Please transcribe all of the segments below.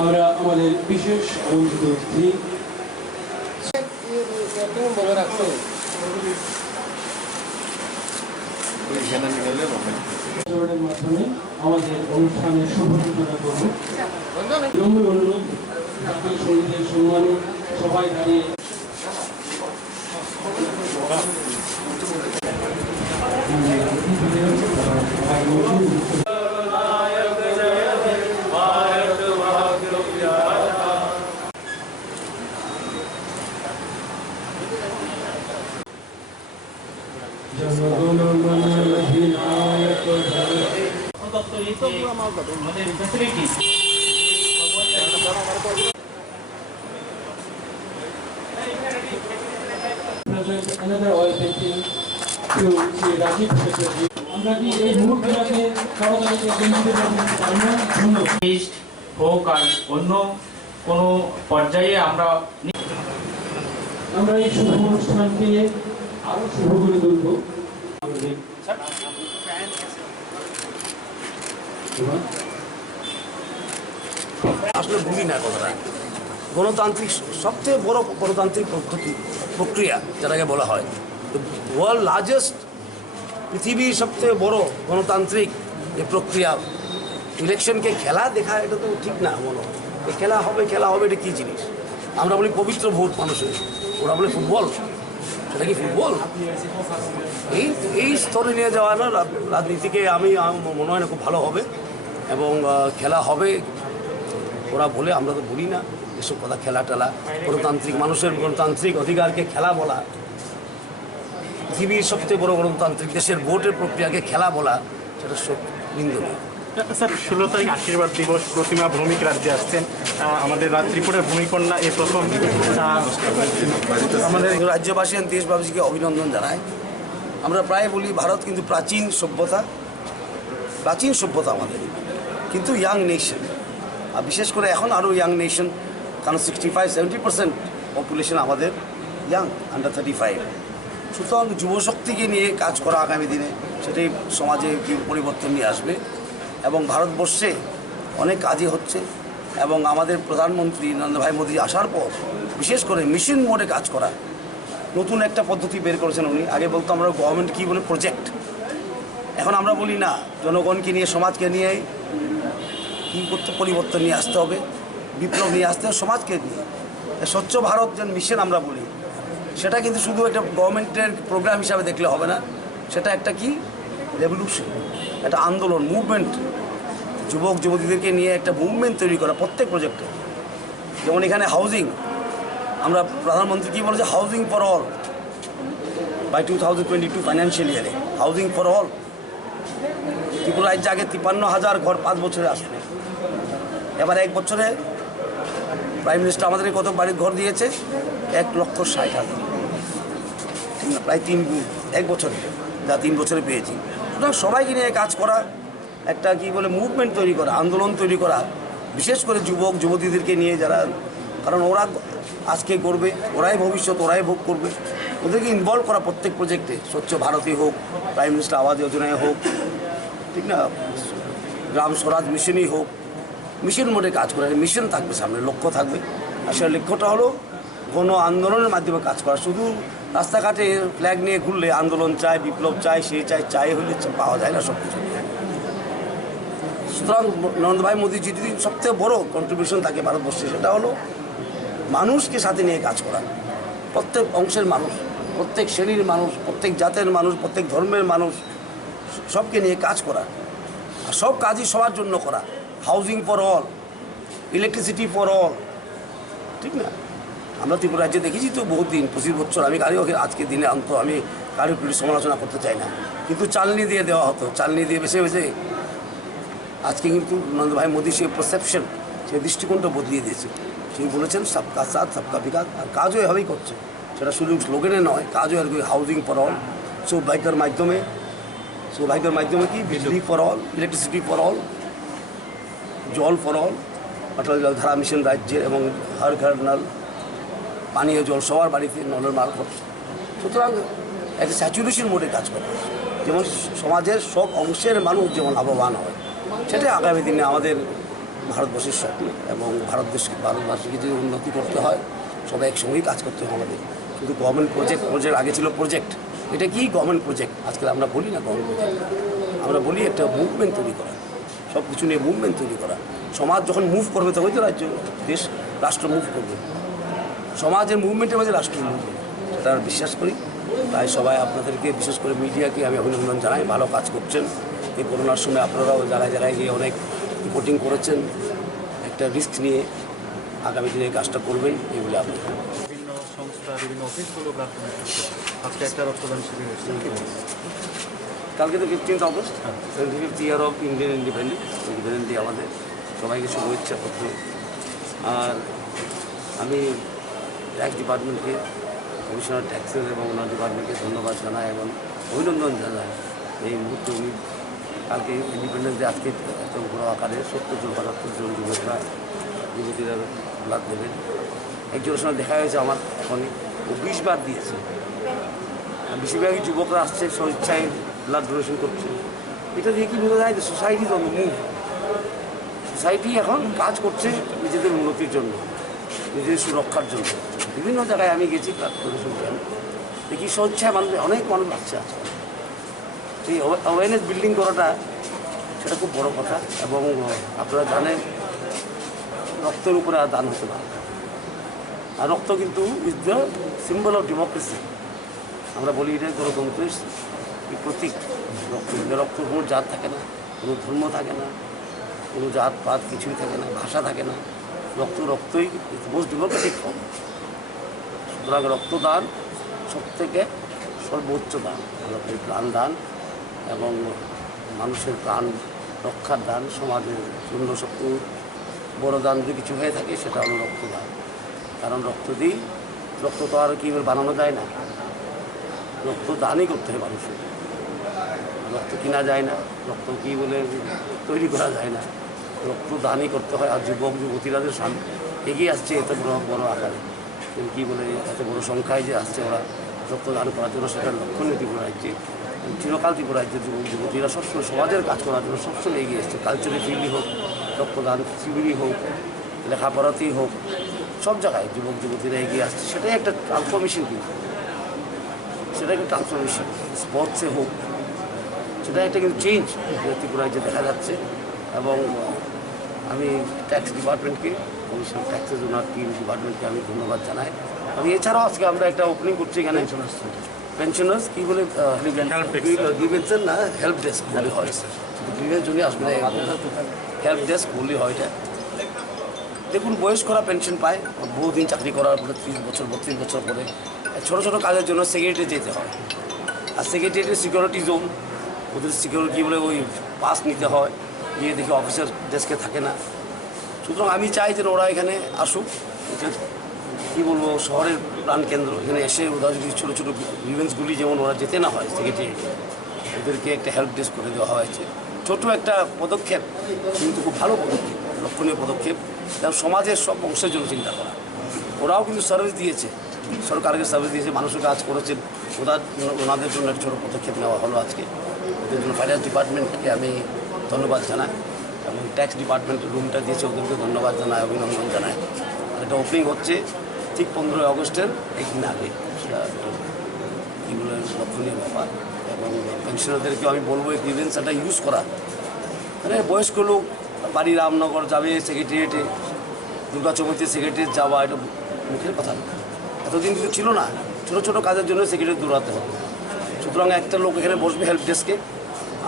আমরা আমাদের বিশেষ আমন্ত্রিত অতিথি মাধ্যমে আমাদের অনুষ্ঠানের শুভ সূচনা করব। বিলম্বে অনুরোধ জাতীয় সঙ্গীতের সম্মানে সবাই দাঁড়িয়ে another oil painting to Sri Rajiv Chatterjee. আমরা কি এই মুহূর্তটাকে সরকারিকে দিতে পারবো হোক আর অন্য কোনো পর্যায়ে আমরা এই শুভ অনুষ্ঠানকে আরো শুভ করে তুলব। আসলে ভুলি না কথাটা, গণতান্ত্রিক সবচেয়ে বড় গণতান্ত্রিক প্রক্রিয়া যেটাকে বলা হয়, ওয়ার্ল্ড লার্জেস্ট, পৃথিবীর সবচেয়ে বড় গণতান্ত্রিক যে প্রক্রিয়া, ইলেকশনকে খেলা দেখা এটা তো ঠিক না। মনে হয় খেলা হবে এটা কী জিনিস? আমরা বলি পবিত্র ভোট মানুষের, ওরা বলে ফুটবল, সেটা কি ফুটবল? এই স্তরে নিয়ে যাওয়া না রাজনীতিকে আমি মনে হয় না খুব ভালো হবে, এবং খেলা হবে ওরা বলে, আমরা তো বলি না এসব কথা। খেলা টেলা, গণতান্ত্রিক মানুষের গণতান্ত্রিক অধিকারকে খেলা বলা, পৃথিবীর সবচেয়ে বড় গণতান্ত্রিক দেশের ভোটের প্রক্রিয়াকে খেলা বলা, সেটা সব নিন্দনীয়। স্যার 16 তারিখ আশীর্বাদ দিবস, প্রতিমা ভৌমিক রাজ্যে আসছেন, আমাদের ত্রিপুরার ভূমিকন্যা এই প্রথম আমাদের রাজ্যবাসী আর দেশবাসীকে অভিনন্দন জানাই। আমরা প্রায় বলি ভারত কিন্তু প্রাচীন সভ্যতা আমাদের, কিন্তু ইয়াং নেশন, আর বিশেষ করে এখন আরও ইয়াং নেশন, কারণ 65-70% পপুলেশন আমাদের ইয়াং, আন্ডার 35। সুতরাং যুবশক্তিকে নিয়ে কাজ করা আগামী দিনে, সেটাই সমাজে পরিবর্তন নিয়ে আসবে। এবং ভারতবর্ষে অনেক কাজই হচ্ছে, এবং আমাদের প্রধানমন্ত্রী নরেন্দ্র ভাই মোদী আসার পর বিশেষ করে মিশন মোডে কাজ করা, নতুন একটা পদ্ধতি বের করেছেন উনি। আগে বলতো আমরা গভর্নমেন্ট কী বলে প্রজেক্ট, এখন আমরা বলি না, জনগণকে নিয়ে, সমাজকে নিয়ে কী করতে পরিবর্তন নিয়ে আসতে হবে, বিপ্লব নিয়ে আসতে হবে সমাজকে নিয়ে। স্বচ্ছ ভারত যে মিশন আমরা বলি, সেটা কিন্তু শুধু একটা গভর্নমেন্টের প্রোগ্রাম হিসাবে দেখলে হবে না, সেটা একটা কি রেভলিউশন, একটা আন্দোলন, মুভমেন্ট, যুবক যুবতীদেরকে নিয়ে একটা মুভমেন্ট তৈরি করা প্রত্যেক প্রজেক্টে। যেমন এখানে হাউজিং, আমরা প্রধানমন্ত্রী কী বলেছে, housing for all by 2022 financial ইয়ারে, হাউজিং ফর অল। ত্রিপুরা রাজ্যে আগে 53,000 ঘর 5 বছরে আসবে, এবার 1 বছরে প্রাইম মিনিস্টার আমাদেরকে কত বাড়ির ঘর দিয়েছে, 1,60,000, ঠিক না, প্রায় 3 গুণ 1 বছরে, যা 3 বছরে পেয়েছি। সুতরাং সবাইকে নিয়ে কাজ করা, একটা কি বলে মুভমেন্ট তৈরি করা, আন্দোলন তৈরি করা, বিশেষ করে যুবক যুবতীদেরকে নিয়ে, যারা, কারণ ওরা আজকে করবে, ওরাই ভবিষ্যৎ, ওরাই ভোগ করবে, ওদেরকে ইনভলভ করা প্রত্যেক প্রজেক্টে, স্বচ্ছ ভারতই হোক, প্রাইম মিনিস্টার আবাস যোজনায় হোক, ঠিক না, গ্রাম স্বরাজ মিশনই হোক, মিশন মোডে কাজ করে, মিশন থাকবে সামনে, লক্ষ্য থাকবে। আসলে লক্ষ্যটা হলো গণ আন্দোলনের মাধ্যমে কাজ করা। শুধু রাস্তাঘাটে ফ্ল্যাগ নিয়ে ঘুরলে আন্দোলন চাই, বিপ্লব চাই, সে চাই হলে পাওয়া যায় না সব কিছু। সুতরাং নরেন্দ্র ভাই মোদীজি যদি সবথেকে বড় কন্ট্রিবিউশন থাকে ভারতবর্ষে, সেটা হলো মানুষকে সাথে নিয়ে কাজ করা, প্রত্যেক অংশের মানুষ, প্রত্যেক শ্রেণীর মানুষ, প্রত্যেক জাতের মানুষ, প্রত্যেক ধর্মের মানুষ, সবকে নিয়ে কাজ করা, আর সব কাজই সবার জন্য করা। Housing for all, electricity for all, ঠিক না। আমরা ত্রিপুরা রাজ্যে দেখেছি তো বহুত দিন, 25 বছর, আমি কারো আজকে দিনে অন্ত আমি কারো সমালোচনা করতে চাই না, কিন্তু চালনি দিয়ে দেওয়া হতো, চালনি দিয়ে বেছে বেছে। আজকে কিন্তু নরেন্দ্র ভাই মোদী সেই পারসেপশন, সেই দৃষ্টিকোণটা বদলিয়ে দিয়েছে। তিনি বলেছেন সবকা সাথ সবকা বিকাশ, আর কাজও এভাবেই করছে, সেটা শুধু স্লোগানে নয়, কাজও আর কি। হাউজিং ফর অল, সৌভাগ্যের মাধ্যমে কি বিজলি for all, electricity for all, জল ফর অল, অটল জল ধারা মিশন রাজ্যের, এবং হর ঘর নল, পানীয় জল সবার বাড়িতে নলের মারফত। সুতরাং একটা স্যাচুরেশন মোডে কাজ করে। যেমন সমাজের সব অংশের মানুষ যেমন লাভবান হয়, সেটাই আগামী দিনে আমাদের ভারতবর্ষের স্বপ্ন। এবং ভারতবাসীকে যদি উন্নতি করতে হয় সবাই একসঙ্গেই কাজ করতে হবে আমাদের। কিন্তু গভর্নমেন্ট প্রজেক্ট আগে ছিল প্রজেক্ট, এটা কি গভর্নমেন্ট প্রজেক্ট? আজকাল আমরা বলি না গভর্নমেন্ট প্রজেক্ট, আমরা বলি একটা মুভমেন্ট তৈরি করা, সব কিছু নিয়ে মুভমেন্ট তৈরি করা। সমাজ যখন মুভ করবে তবেই তো রাষ্ট্র মুভ করবে। সমাজের মুভমেন্টের মাঝে রাষ্ট্র মুভমেন্ট, সেটা আমরা বিশ্বাস করি। তাই সবাই আপনাদেরকে, বিশেষ করে মিডিয়াকে আমি অভিনন্দন জানাই, ভালো কাজ করছেন। এই করোনার সময় আপনারাও জায়গায় জায়গায় গিয়ে অনেক রিপোর্টিং করেছেন, একটা রিস্ক নিয়ে আগামী দিনে এই কাজটা করবেন এই বলে আপনি। বিভিন্ন সংস্থা, বিভিন্ন অফিসগুলো ব্লাড ডোনেট করছে। আজকে একটা রক্তদান শিবির হয়েছে। কালকে তো 15 August, 75th year of Indian independence day, আমাদের সবাইকে শুভেচ্ছা পত্র। আর আমি ট্যাক্স ডিপার্টমেন্টকে, কমিশনার ট্যাক্সের এবং ওনার ডিপার্টমেন্টকে ধন্যবাদ জানাই এবং অভিনন্দন জানাই। এই মুহূর্তে উনি কালকে ইন্ডিপেন্ডেন্স ডে, আজকে এত বড় আকারে 70 জন 75 জন যুবকরা যুবতীরা ব্লাড দেবেন। একজনের সঙ্গে দেখা হয়েছে আমার এখনই, ও 20 বার দিয়েছে। বেশিরভাগই যুবকরা আসছে স্বেচ্ছায় ব্লাড ডোনেশন করছে। এটা দিয়ে কি বোঝা যায় যে সোসাইটি তো মুভ, সোসাইটি এখন কাজ করছে নিজেদের উন্নতির জন্য, নিজেদের সুরক্ষার জন্য। বিভিন্ন জায়গায় আমি গেছি ব্লাড ডোনেশন ক্যাম্প, দেখি স্বেচ্ছায় অনেক মানুষ আসছে আজকাল। এই অ্যাওয়ারনেস বিল্ডিং করাটা সেটা খুব বড় কথা। এবং আপনারা জানেন রক্তের উপরে আর দান হতে পারে, আর রক্ত কিন্তু is the symbol of democracy. আমরা বলি এটা গণতন্ত্রের প্রতীক। রক্তের কোনো জাত থাকে না, কোনো ধর্ম থাকে না, কোনো জাত পাত কিছুই থাকে না, ভাষা থাকে না। রক্তই মোস্ট ডেমোক্রেটিক ফর্ম। সুতরাং রক্তদান সবথেকে সর্বোচ্চ দান, প্রাণ দান এবং মানুষের প্রাণ রক্ষার দান, সমাজের জন্য সবচেয়ে বড় দান যদি কিছু হয়ে থাকে সেটা হলো রক্তদান। কারণ রক্ত তো আর কি বানানো যায় না, রক্ত দানই করতে হয় মানুষের। রক্ত কিনা যায় না, রক্ত কী বলে তৈরি করা যায় না, রক্ত দানই করতে হয়। আর যুবক যুবতীরা যে এগিয়ে আসছে এত বড় আকারে, কী বলে এত বড় সংখ্যায় যে আসছে ওরা রক্তদান করার জন্য, সেটা লক্ষণীয় ত্রিপুরা রাজ্যে, চিরকাল ত্রিপুরা রাজ্যের যুবক যুবতীরা সবসময় সমাজের কাজ করার জন্য সবসময় এগিয়ে এসছে। কালচারাল ফিল্ডই হোক, রক্তদান শিবিরই হোক, লেখাপড়াতেই হোক, সব জায়গায় যুবক যুবতীরা এগিয়ে আসছে। সেটাই একটা ট্রান্সফরমেশন, কিন্তু সেটা একটা ট্রান্সফরমেশন স্পোর্টসে হোক, সেটা একটা কিন্তু চেঞ্জ ত্রিপুরা রাজ্যে দেখা যাচ্ছে। এবং আমি ট্যাক্স ডিপার্টমেন্টকে, কমিশনার ট্যাক্সের ওনার টিম ডিপার্টমেন্টকে আমি ধন্যবাদ জানাই। আমি এছাড়াও আজকে আমরা একটা ওপেনিং করছি এখানে পেনশনার্স কী বলে গ্রিভেন্সের না, হেল্প ডেস্ক বলে হয়, শুধু গ্রিভেন্স জন্য আসবে না, হেল্প ডেস্ক বললে হয়। এটা দেখুন, বয়স্করা পেনশন পায়, বহুদিন চাকরি করার পরে 30 বছর 32 বছর পরে ছোটো ছোটো কাজের জন্য সেক্রেটারি যেতে হয়। আর সেক্রেটারির সিকিউরিটি জোন, ওদের সিকিউরিটি বলে ওই পাস নিতে হয়, গিয়ে দেখি অফিসার ডেস্কে থাকে না। সুতরাং আমি চাই যে ওরা এখানে আসুক, কী বলবো, শহরের প্রাণকেন্দ্র, এখানে এসে ওরা যদি ছোটো ছোটো গ্রিভেন্সগুলি যেমন ওরা যেতে না হয় সেক্রেটারি, ওদেরকে একটা হেল্প ডেস্ক করে দেওয়া হয়েছে। ছোটো একটা পদক্ষেপ, কিন্তু খুব ভালো পদক্ষেপ, লক্ষণীয় পদক্ষেপ, যেন সমাজের সব অংশের জন্য চিন্তা করা। ওরাও কিন্তু সার্ভিস দিয়েছে, সরকারকে সার্ভিস দিয়েছে, মানুষের কাজ করেছেন, ওনাদের জন্য একটা ছোটো পদক্ষেপ নেওয়া হলো আজকে। ওদের জন্য ফাইন্যান্স ডিপার্টমেন্টকে আমি ধন্যবাদ জানাই এবং ট্যাক্স ডিপার্টমেন্টের রুমটা দিয়েছে ওদেরকে ধন্যবাদ জানাই, অভিনন্দন জানাই। এটা ওপেনিং হচ্ছে ঠিক 15 অগস্টের একদিন আগে, সেটা এগুলো লক্ষণীয় ব্যাপার। এবং পেনশনারদেরকে আমি বলবো এই গ্রিভেন্সটা ইউজ করা। মানে বয়স্ক লোক বাড়ি রামনগর যাবে সেক্রেটারিয়েটে, দুর্গা চৌমুহতী সেক্রেটারিয়েট যাওয়া, এটা মুখের কথা না, এতদিন কিছু ছিল না। ছোটো ছোটো কাজের জন্য সেক্রেটারি দৌড়াতে হবে। সুতরাং একটা লোক এখানে বসবে হেল্প ডেস্কে,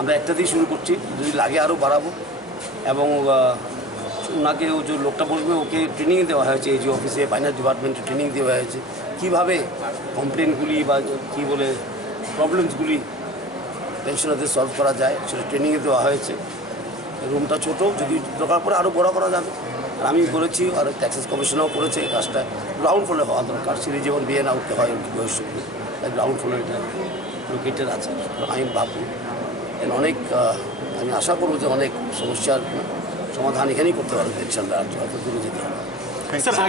আমরা একটা দিয়ে শুরু করছি, যদি লাগে আরও বাড়াবো। এবং ওনাকে যে লোকটা বসবে ওকে ট্রেনিং দেওয়া হয়েছে, এই যে অফিসে ফাইন্যান্স ডিপার্টমেন্টে ট্রেনিং দেওয়া হয়েছে কীভাবে কমপ্লেনগুলি বা কী বলে প্রবলেমসগুলি পেনশনারদের সলভ করা যায়, সেটা ট্রেনিংয়ে দেওয়া হয়েছে। রুমটা ছোটো, যদি দরকার পরে আরও বড় করা যাবে। আর আমি বলেছি, আর ট্যাক্সেস কমিশনও করেছে এই কাজটা, গ্রাউন্ড ফ্লোরে হওয়া দরকার। সিঁড়ি যেমন বিয়ে না উঠতে হয় বয়স্কগুলো, তাই গ্রাউন্ড ফ্লোরে এটা লোকেটেড আছে। আমি ভাববো অনেক, আমি আশা করবো যে অনেক সমস্যার সমাধান এখানেই করতে পারবে পেনশনরা, আর যত দূরে যেতে হবে।